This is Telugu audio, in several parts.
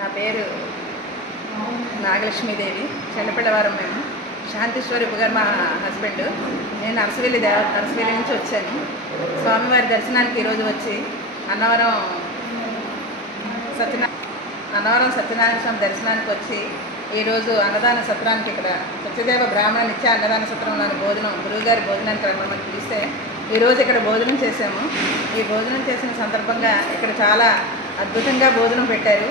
నా పేరు నాగలక్ష్మీదేవి. చెన్నపల్లవారం. మేము శాంతీశ్వరి గారు మా హస్బెండ్. నేను అరసవెల్లి నుంచి వచ్చాను. స్వామివారి దర్శనానికి ఈరోజు వచ్చి అన్నవరం సత్యనారాయణ స్వామి దర్శనానికి వచ్చి ఈరోజు అన్నదాన సత్రానికి ఇక్కడ సత్యదేవ బ్రాహ్మణ నిత్య అన్నదాన సత్రంలోని భోజనం గురువుగారి భోజనానికి రమ్మని పిలిస్తే ఈరోజు ఇక్కడ భోజనం చేసాము. ఈ భోజనం చేసిన సందర్భంగా ఇక్కడ చాలా అద్భుతంగా భోజనం పెట్టారు.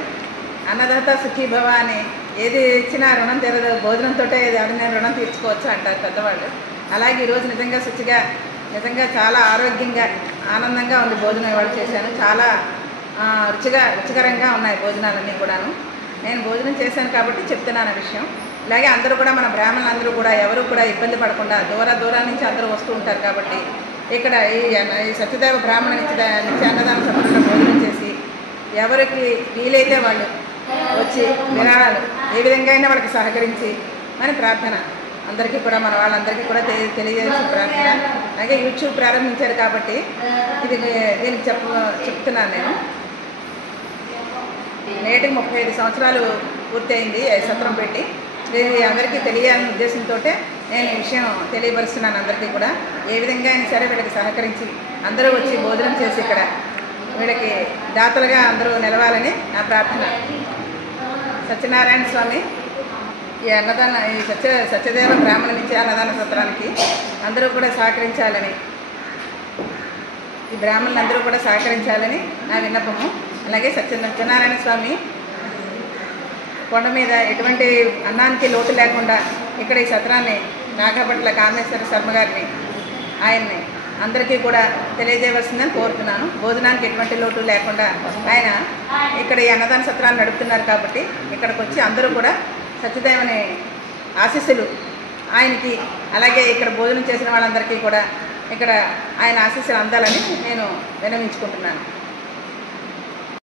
అన్నదాత సుఖీభవ అని ఏది ఇచ్చినా రుణం తీరదు, భోజనంతో నేను రుణం తీర్చుకోవచ్చు అంటారు పెద్దవాళ్ళు. అలాగే ఈరోజు నిజంగా నిజంగా చాలా ఆరోగ్యంగా ఆనందంగా ఉంది భోజనం ఇవాళ చేశాను. చాలా రుచికరంగా ఉన్నాయి భోజనాలన్నీ కూడాను. నేను భోజనం చేశాను కాబట్టి చెప్తున్నాను విషయం. ఇలాగే అందరూ కూడా మన బ్రాహ్మణులు అందరూ కూడా ఎవరు కూడా ఇబ్బంది పడకుండా దూరాల నుంచి అందరూ వస్తూ ఉంటారు కాబట్టి ఇక్కడ ఈ సత్యదేవ బ్రాహ్మణ నిత్య అన్నదాన సత్రంలో భోజనం చేసి ఎవరికి వీలైతే వాళ్ళు వచ్చి విరాళాలు ఏ విధంగా అయినా వాళ్ళకి సహకరించి అని ప్రార్థన అందరికీ కూడా మన వాళ్ళందరికీ కూడా తెలియజేసిన ప్రార్థన. అలాగే యూట్యూబ్ ప్రారంభించారు కాబట్టి దీనికి చెప్తున్నాను. నేను నేటికి 35 సంవత్సరాలు పూర్తయింది సత్రం పెట్టి. దీన్ని అందరికీ తెలియాలనే ఉద్దేశంతో నేను ఈ విషయం తెలియపరుస్తున్నాను. అందరికీ కూడా ఏ విధంగా అయినా సరే వీళ్ళకి సహకరించి అందరూ వచ్చి భోజనం చేసి ఇక్కడ వీళ్ళకి దాతలుగా అందరూ నిలవాలని నా ప్రార్థన. సత్యనారాయణ స్వామి ఈ సత్యదేవ బ్రాహ్మణ నిత్య అన్నదాన సత్రానికి అందరూ కూడా సహకరించాలని, ఈ బ్రాహ్మణులందరూ కూడా సహకరించాలని నా విన్నపము. అలాగే సత్యనారాయణ స్వామి కొండ మీద ఎటువంటి అన్నానికి లోటు లేకుండా ఇక్కడ ఈ సత్రాన్ని నాగపట్ల కామేశ్వర శర్మ గారిని ఆయన్ని అందరికీ కూడా తెలియజేయవలసిందని కోరుతున్నాను. భోజనానికి ఎటువంటి లోటు లేకుండా ఆయన ఇక్కడ ఈ అన్నదాన సత్రాన్ని నడుపుతున్నారు కాబట్టి ఇక్కడికి వచ్చి అందరూ కూడా సత్యదేవుని ఆశీస్సులు ఆయనకి, అలాగే ఇక్కడ భోజనం చేసిన వాళ్ళందరికీ కూడా ఇక్కడ ఆయన ఆశీస్సులు అందాలని నేను విన్నవించుకుంటున్నాను.